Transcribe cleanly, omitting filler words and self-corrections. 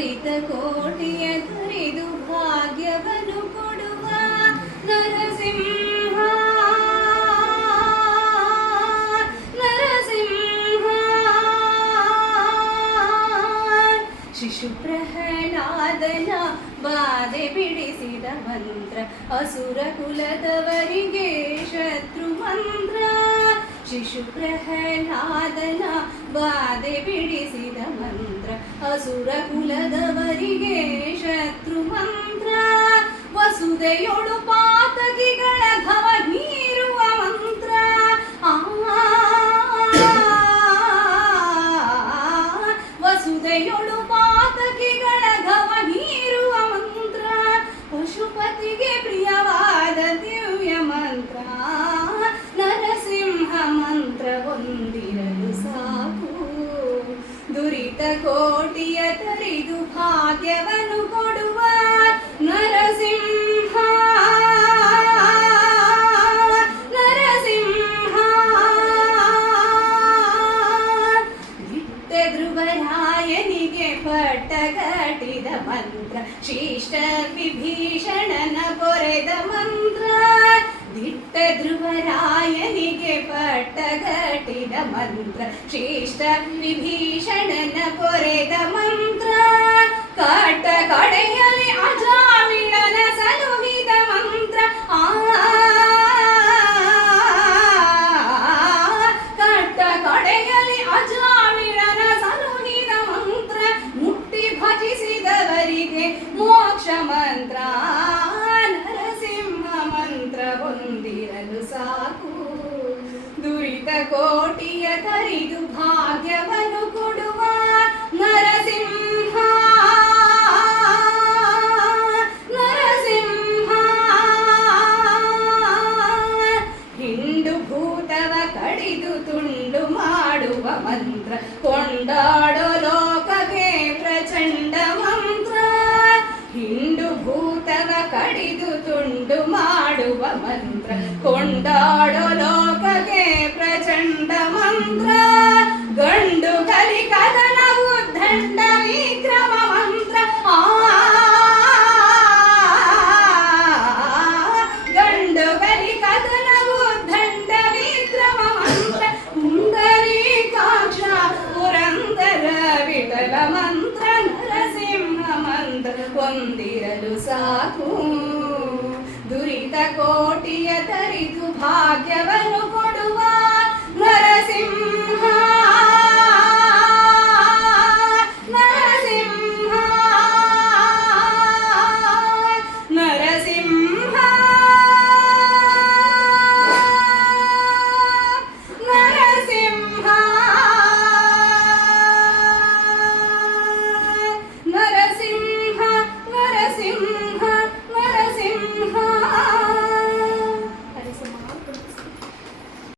ದುರಿತ ಕೋಟಿಯ ತೊರೆದು ಭಾಗ್ಯವನ್ನು ಕೊಡುವ ನರಸಿಂಹ ನರಸಿಂಹ. ಶಿಶು ಪ್ರಹ್ಲಾದನ ಬಾಧೆ ಬಿಡಿಸಿದ ಮಂತ್ರ ಅಸುರ ಕುಲದವರಿಗೆ ಶತ್ರು ಮಂತ್ರ. ಶಿಶು ಪ್ರಹ್ಲಾದನ ಬಾಧೆ ಬಿಡಿಸಿದ ಮಂತ್ರ ಅಸುರ ಕುಲದವರಿಗೆ ಶತ್ರು ಮಂತ್ರ. ವಸುದೆಯೊಳು ಪಾತಕಿಗಳ ಘವ ಹೀರುವ ಮಂತ್ರ. ವಸುದೆಯೊಳು ಪಾತಕಿಗಳ ಘವ ಹೀರುವ ಮಂತ್ರ. ಪಶುಪತಿಗೆ ಪ್ರಿಯವಾದ ದಿವ್ಯ ಮಂತ್ರ ನರಸಿಂಹ ಮಂತ್ರ ಹೊಂದಿರಲು ಸಾಕು. ದುರಿತ ಕೋಟಿಯ ತರಿದು ಭಾಗ್ಯವನ್ನು ಕೊಡುವ ನರಸಿಂಹ ನರಸಿಂಹ. ದಿಟ್ಟ ಧ್ರುವರಾಯನಿಗೆ ಪಟ್ಟ ಕಟ್ಟಿದ ಮಂತ್ರ ಶಿಷ್ಟ ವಿಭೀಷಣನ ಪೊರೆದ ಮಂತ್ರ. ದಿಟ್ಟ ಧ್ರುವರಾಯನಿಗೆ ಪಟ್ಟ ಕಟ್ಟಿದ ಮಂತ್ರ ಶಿಷ್ಟ ವಿಭೀಷಣನ ಪೊರೆದ ಮಂತ್ರ. ಕಟ್ಟ ಕಡೆಯಲ್ಲಿ ಅಜಾಮಿಳನ ಸಲುಹಿದ ಮಂತ್ರ. ಕಟ್ಟ ಕಡೆಯಲ್ಲಿ ಅಜಾಮಿಳನ ಸಲುಹಿದ ಮಂತ್ರ. ಮುಟ್ಟಿ ಭಜಿಸಿದವರಿಗೆ ಮೋಕ್ಷ ಮಂತ್ರ ನರಸಿಂಹ ಮಂತ್ರ ಹೊಂದಿರಲು ಸಾಕು. ದುರಿತ ಕೋಟಿಯ ತರಿದು ಭಾಗ್ಯವನ್ನು ಕೊಡುವ ನರಸಿಂಹ ನರಸಿಂಹ. ಹಿಂಡು ಭೂತವ ಕಡಿದು ತುಂಡು ಮಾಡುವ ಮಂತ್ರ ಕೊಂಡಾಡೋ ಲೋಕಕ್ಕೆ ಪ್ರಚಂಡ ಮಂತ್ರ. ಹಿಂಡು ಭೂತವ ಕಡಿದು ತುಂಡು ಮಾಡುವ ಮಂತ್ರ ಕೊಂಡಾಡೋ ಲೋಕಕ್ಕೆ ಪ್ರಚಂಡ ಮಂತ್ರ.